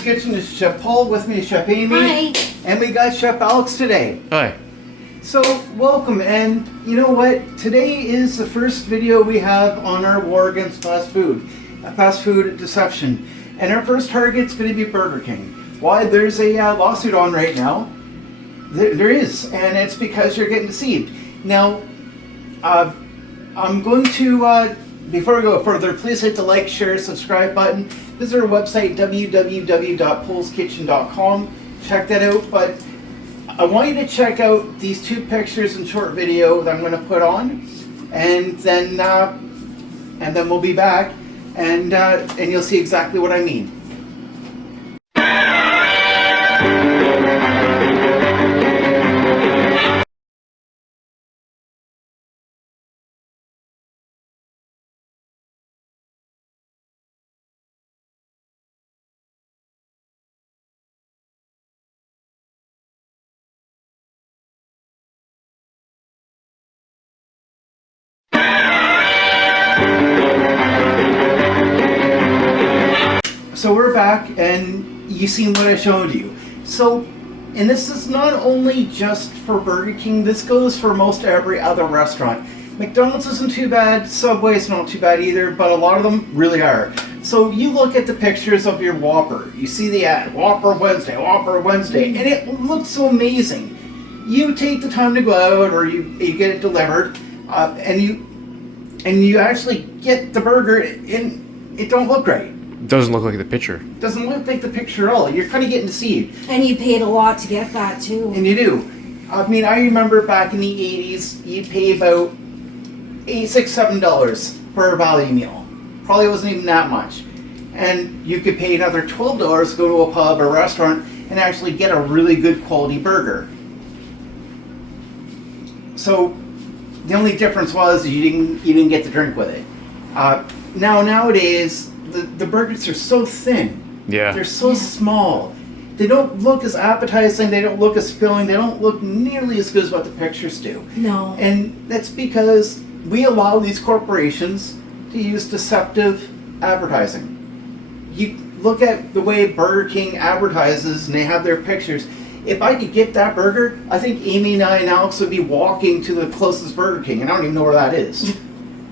Poul's Kitchen. This is Chef Paul. With me is Chef Amy. Hi. And we got Chef Alex today. Hi. So, welcome. And you know what? Today is the first video we have on our war against fast food deception. And our first target's going to be Burger King. Why? There's a lawsuit on right now. There is. And it's because you're getting deceived. Now, I'm going to... before we go further, please hit the like, share, subscribe button. Visit our website, www.poulskitchen.com. Check that out. But I want you to check out these two pictures and short video that I'm going to put on, and then we'll be back, and you'll see exactly what I mean. So we're back, and you seen what I showed you. So, and this is not only just for Burger King, this goes for most every other restaurant. McDonald's isn't too bad, Subway's not too bad either, but a lot of them really are. So you look at the pictures of your Whopper, you see the ad, Whopper Wednesday, and it looks so amazing. You take the time to go out, or you get it delivered, and you actually get the burger, and it don't look right. Doesn't look like the picture. Doesn't look like the picture at all. You're kind of getting deceived. And you paid a lot to get that too. And you do. I mean, I remember back in the 80s, you'd pay about $6, $7 for a value meal. Probably wasn't even that much. And you could pay another $12 to go to a pub or restaurant and actually get a really good quality burger. So the only difference was you didn't get the drink with it. Nowadays, the burgers are so thin. Yeah. They're so small. They don't look as appetizing. They don't look as filling. They don't look nearly as good as what the pictures do. No. And that's because we allow these corporations to use deceptive advertising. You look at the way Burger King advertises, and they have their pictures. If I could get that burger, I think Amy and I and Alex would be walking to the closest Burger King, and I don't even know where that is.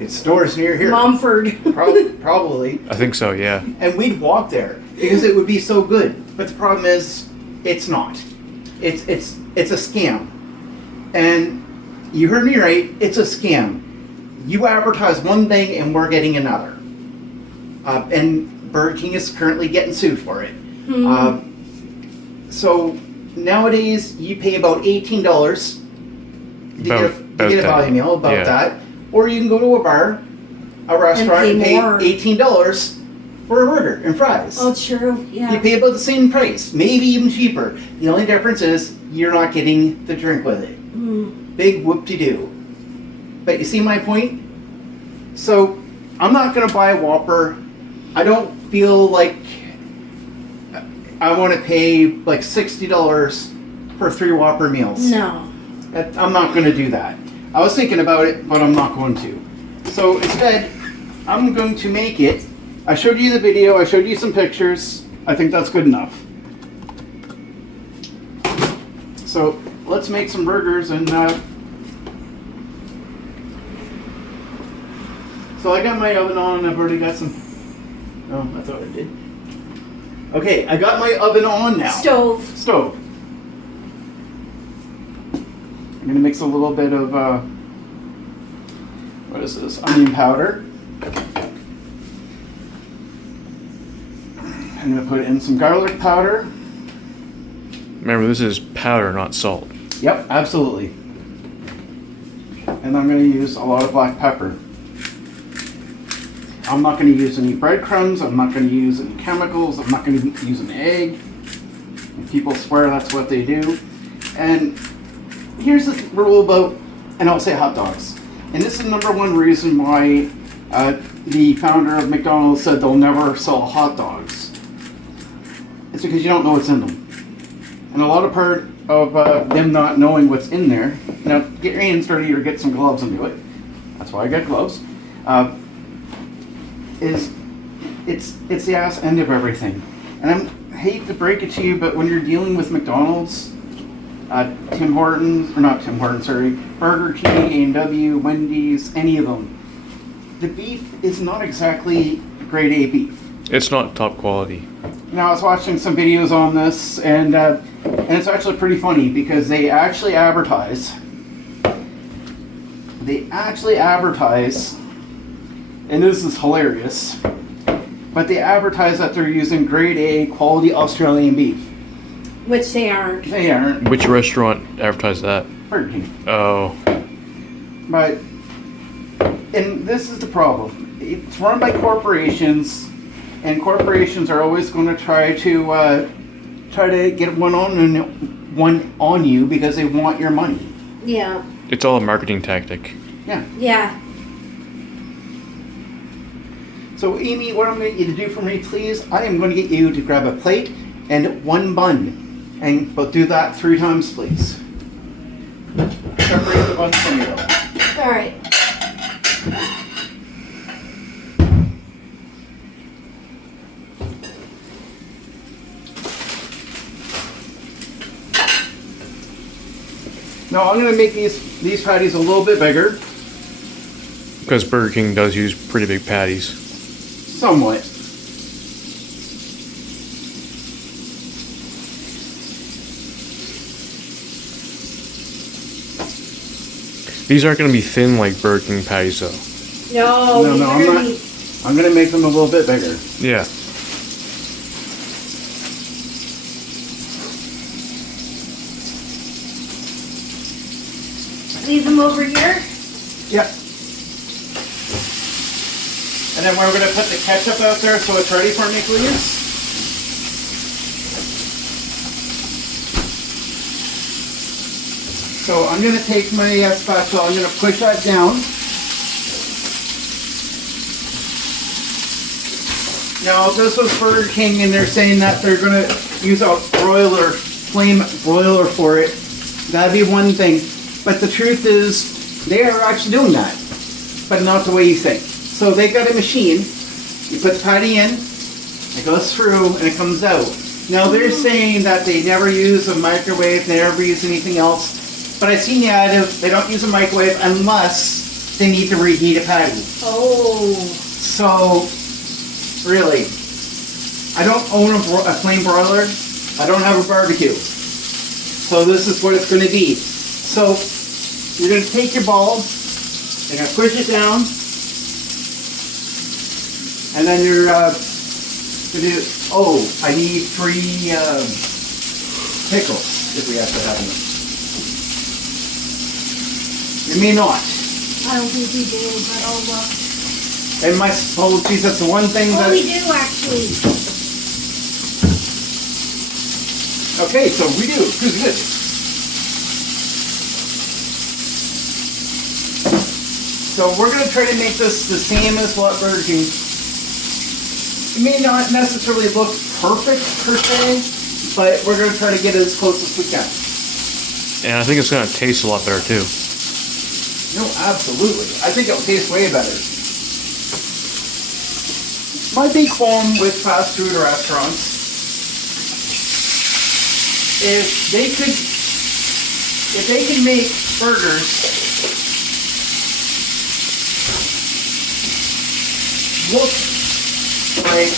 It's stores near here. Mumford. Probably. I think so, yeah. And we'd walk there because it would be so good. But the problem is, it's not. It's a scam. And you heard me right. It's a scam. You advertise one thing, and we're getting another. And Burger King is currently getting sued for it. So nowadays, you pay about $18 to get a value meal. About that. Or you can go to a bar, a restaurant, and pay $18 for a burger and fries. Oh, true. Yeah. You pay about the same price, maybe even cheaper. The only difference is you're not getting the drink with it. Big whoop-de-doo. But you see my point? So, I'm not going to buy a Whopper. I don't feel like I want to pay like $60 for 3 Whopper meals. No. I'm not going to do that. I was thinking about it, but I'm not going to. So instead, I'm going to make it. I showed you the video, I showed you some pictures. I think that's good enough. So let's make some burgers, and so I got my oven on. I've already got some. Oh, I thought I did. Okay, I got my oven on now. Stove. I'm going to mix a little bit of, what is this, onion powder. I'm going to put in some garlic powder. Remember, this is powder, not salt. Yep, absolutely. And I'm going to use a lot of black pepper. I'm not going to use any breadcrumbs. I'm not going to use any chemicals. I'm not going to use an egg. And people swear that's what they do. And here's the rule about, and I'll say hot dogs. And this is the number one reason why the founder of McDonald's said they'll never sell hot dogs. It's because you don't know what's in them. And a lot of part of them not knowing what's in there, now get your hands dirty or get some gloves and do it. That's why I got gloves. It's the ass end of everything. And I hate to break it to you, but when you're dealing with McDonald's, Tim Hortons, or not Tim Hortons, sorry, Burger King, A&W, Wendy's, any of them, the beef is not exactly grade A beef. It's not top quality. Now I was watching some videos on this, and it's actually pretty funny because they actually advertise. And this is hilarious, but they advertise that they're using grade A quality Australian beef. Which they aren't. They aren't. Which restaurant advertised that? Burger King. Oh. But, and this is the problem. It's run by corporations, and corporations are always going to try to get one on you because they want your money. Yeah. It's all a marketing tactic. Yeah. Yeah. So, Amy, what I'm going to get you to do for me, please, I am going to get you to grab a plate and one bun. But do that 3 times, please. Separate the buns from you, though. All right. Now, I'm going to make these patties a little bit bigger. Because Burger King does use pretty big patties. Somewhat. These aren't going to be thin like Burger King patties, though. No, No, these no, are I'm gonna not. be- I'm going to make them a little bit bigger. Yeah. Leave them over here. Yep. And then we're going to put the ketchup out there so it's ready for me, please. So I'm going to take my spatula, I'm going to push that down. Now, this was Burger King, and they're saying that they're going to use a flame broiler for it. That'd be one thing. But the truth is, they are actually doing that, but not the way you think. So they got a machine, you put the patty in, it goes through, and it comes out. Now they're saying that they never use a microwave, they never use anything else, but I've seen the additive, they don't use a microwave unless they need to reheat a patty. Oh. So, really, I don't own a flame broiler, I don't have a barbecue. So this is what it's going to be. So, you're going to take your ball, you're going to push it down, and then you're going to do, oh, I need 3 pickles, if we have to have them. You may not. I don't think we do, but oh look. And my, oh geez, that's the one thing Oh, that... we do actually. Okay, so we do. Good. So we're going to try to make this the same as what Burger King. It may not necessarily look perfect per se, but we're going to try to get it as close as we can. And I think it's going to taste a lot better, too. No, absolutely. I think it'll taste way better. My big qualm with fast food restaurants is if they can make burgers look right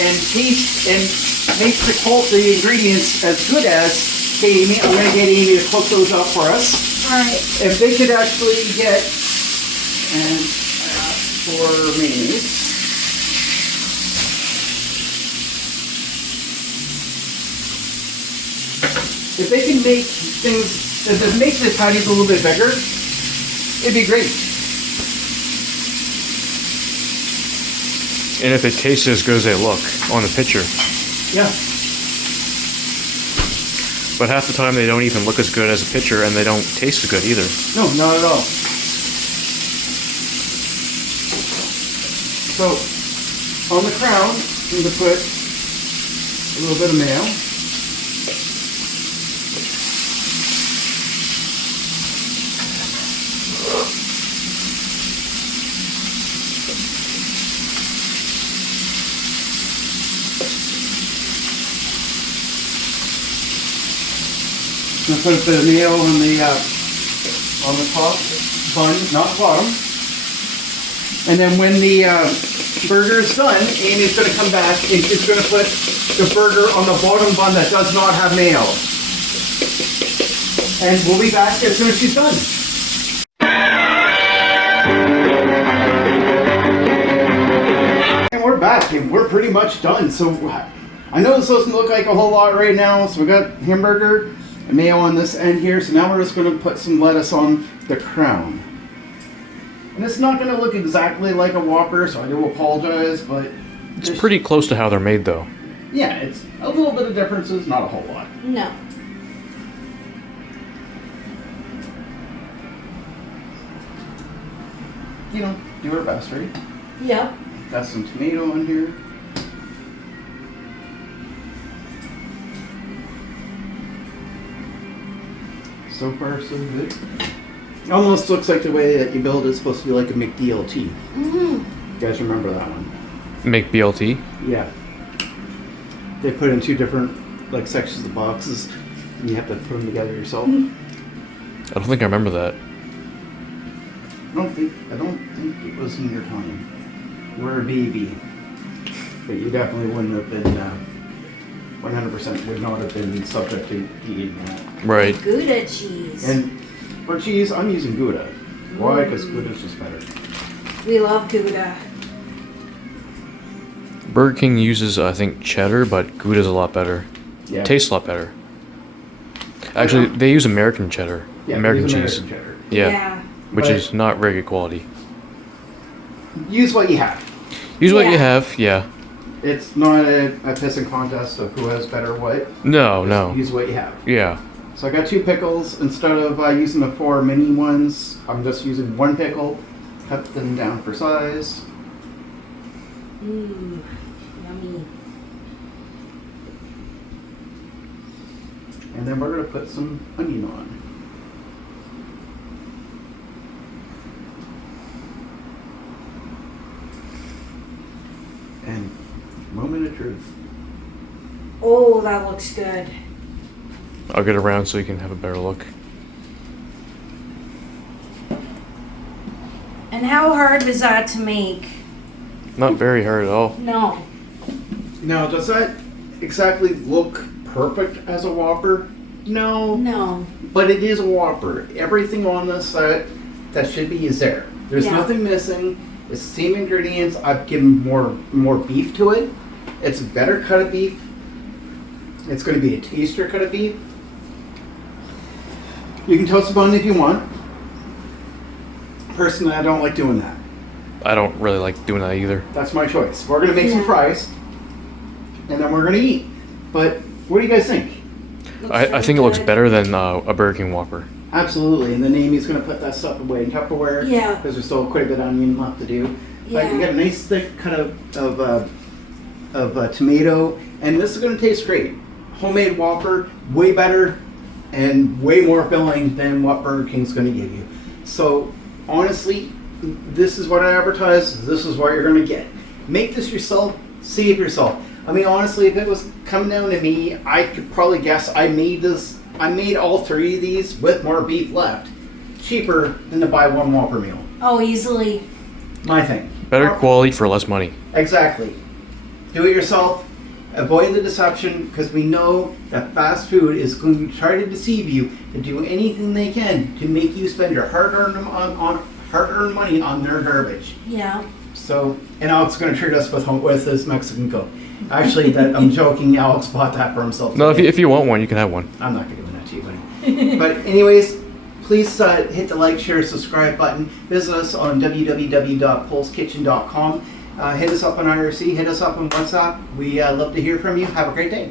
and taste and make the ingredients as good as, hey Amy, I'm going to get Amy to cook those up for us. Alright. If they could actually get, and for mayonnaise, if they can make things, if it makes the patties a little bit bigger, it'd be great. And if it tastes as good as they look on the picture. Yeah. But half the time they don't even look as good as a picture, and they don't taste as good either. No, not at all. So, on the crown, I'm going to put a little bit of mayo. I'm gonna put a bit of mayo on the top bun, not the bottom. And then when the burger is done, Amy's gonna come back and she's gonna put the burger on the bottom bun that does not have mayo. And we'll be back as soon as she's done. And we're back and we're pretty much done. So I know this doesn't look like a whole lot right now. So we got hamburger and mayo on this end here. So now we're just gonna put some lettuce on the crown. And it's not gonna look exactly like a Whopper, so I do apologize, but It's pretty close to how they're made, though. yeah, it's a little bit of differences, not a whole lot. No. You know, do our best, right? Yep. Got some tomato on here. So far, so good. Almost looks like the way that you build it's supposed to be like a McDLT. Mm-hmm. You guys remember that one? Make BLT. Yeah. They put in two different like sections of boxes, and you have to put them together yourself. I don't think I remember that. I don't think it was in your time. You were a baby, but you definitely wouldn't have been. 100% would not have been subject to eating that. Right. Gouda cheese. And for cheese, I'm using Gouda. Why? Because Gouda's just better. We love Gouda. Burger King uses, I think, cheddar, but Gouda's a lot better. Yeah. Tastes a lot better. Actually, they use American cheddar. Yeah, American use cheese. American cheddar. Yeah. Which But- is not very good quality. Use what you have. Use what Yeah. you have, yeah. It's not a pissing contest of who has better what. No, no. Use what you have. Yeah. So I got 2 pickles. Instead of using the 4 mini ones, I'm just using 1 pickle. Cut them down for size. Mmm. Yummy. And then we're going to put some onion on. And moment of truth. Oh, that looks good. I'll get around so you can have a better look. And how hard was that to make? Not very hard at all. No. Now, does that exactly look perfect as a Whopper? No. No. But it is a Whopper. Everything on this that should be is there. There's Yeah. nothing missing. It's the same ingredients. I've given more beef to it. It's a better cut of beef. It's going to be a tastier cut of beef. You can toast a bun if you want. Personally, I don't like doing that. I don't really like doing that either. That's my choice. We're going to make some Yeah. fries, and then we're going to eat. But what do you guys think? I think it looks better than a Burger King Whopper. Absolutely. And then Amy's going to put that stuff away in Tupperware. Yeah. Because there's still quite a bit of onion left to do. But you Yeah. got a nice thick cut of tomato, and this is going to taste great. Homemade Whopper, way better and way more filling than what Burger King's going to give you. So honestly, this is what I advertise. This is what you're going to get. Make this yourself. Save yourself. I mean, honestly, if it was coming down to me, I could probably guess I made all 3 of these with more beef left. Cheaper than to buy 1 Whopper meal. Oh, easily. My thing. Better quality for less money. Exactly. Do it yourself. Avoid the deception, because we know that fast food is going to try to deceive you and do anything they can to make you spend your hard-earned money on their garbage. Yeah. So, and Alex is going to treat us with his Mexican Coke. Actually, that I'm joking. Alex bought that for himself. No, today. if you want one, you can have one. I'm not going to give that to you, buddy. But anyways, please hit the like, share, subscribe button. Visit us on www.poulskitchen.com. Hit us up on IRC. Hit us up on WhatsApp. We love to hear from you. Have a great day.